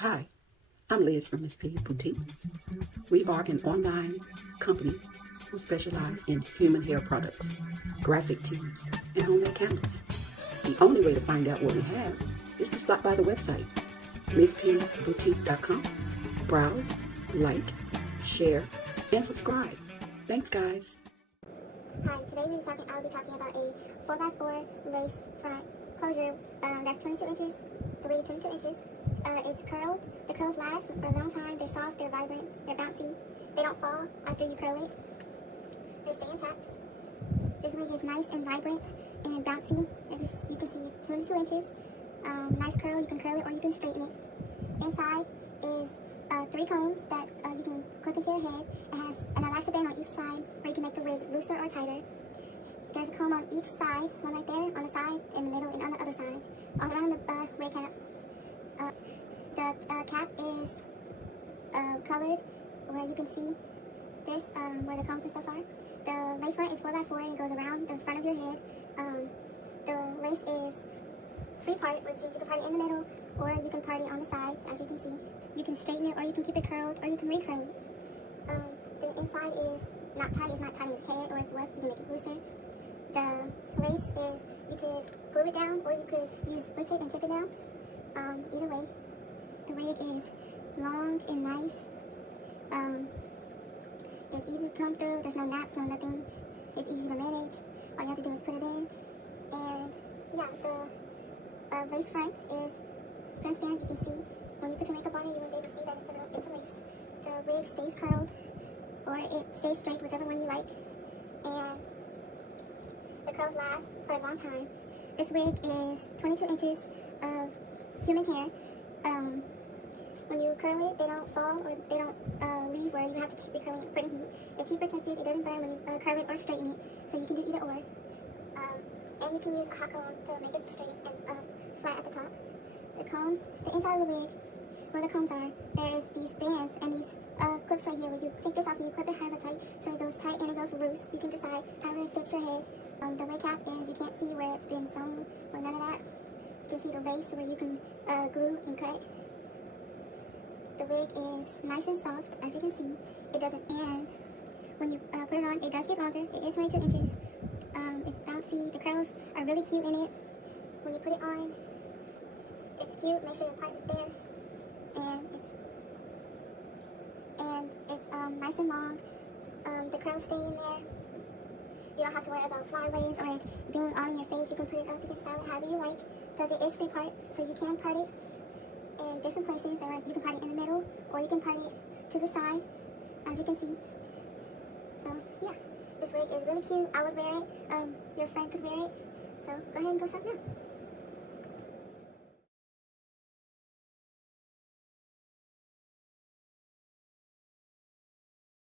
Hi, I'm Liz from Miss P's Boutique. We are an online company who specialize in human hair products, graphic tees, and homemade candles. The only way to find out what we have is to stop by the website, misspsboutique.com. Browse, like, share, and subscribe. Thanks, guys. Hi, today I'll be talking about a 4x4 lace front closure that's 22 inches. The weight is 22 inches. It's curled. The curls last for a long time. They're soft, they're vibrant, they're bouncy. They don't fall after you curl it. They stay intact. This wig is nice and vibrant and bouncy. As you can see, it's 22 inches. Nice curl. You can curl it or you can straighten it. Inside is 3 combs that you can clip into your head. It has an elastic band on each side where you can make the wig looser or tighter. There's a comb on each side, one right there, on the side, in the middle, and on the other side, all around the wig cap. The cap is colored where you can see this, where the combs and stuff are. The lace front is 4x4 and it goes around the front of your head. The lace is 3-part, which means you can party in the middle or you can party on the sides, as you can see. You can straighten it or you can keep it curled or you can recurl it. The inside is not tight, it's not tight on your head, or if it was, you can make it looser. The lace is, you could glue it down or you could use wig tape and tip it down. Either way, the wig is long and nice. It's easy to comb through, there's no naps, no nothing. It's easy to manage. All you have to do is put it in. And yeah, the lace front is transparent. You can see when you put your makeup on it, you will be able to see that it's a lace. The wig stays curled or it stays straight, whichever one you like. And the curls last for a long time. This wig is 22 inches of human hair. When you curl it, they don't fall or they don't leave where you have to keep recurling it pretty heat. It's heat protected, it doesn't burn when you curl it or straighten it, so you can do either or. And you can use a hot comb to make it straight and flat at the top. The combs, the inside of the wig, where the combs are, there's these bands and these clips right here where you take this off and you clip it however tight, so it goes tight and it goes loose. You can decide however it fits your head. The wig cap is, you can't see where it's been sewn or none of that. You can see the lace where you can glue and cut. The wig is nice and soft, as you can see. It doesn't, and when you put it on, it does get longer. It is 22 inches. It's bouncy. The curls are really cute in it. When you put it on, it's cute. Make sure your part is there. And it's nice and long. The curls stay in there. You don't have to worry about flyaways or it being all in your face. You can put it up, you can style it however you like, because it is 3-part, so you can part it in different places. You can party in the middle, or you can party to the side, as you can see. So yeah, this wig is really cute. I would wear it. Your friend could wear it. So go ahead and go shop now.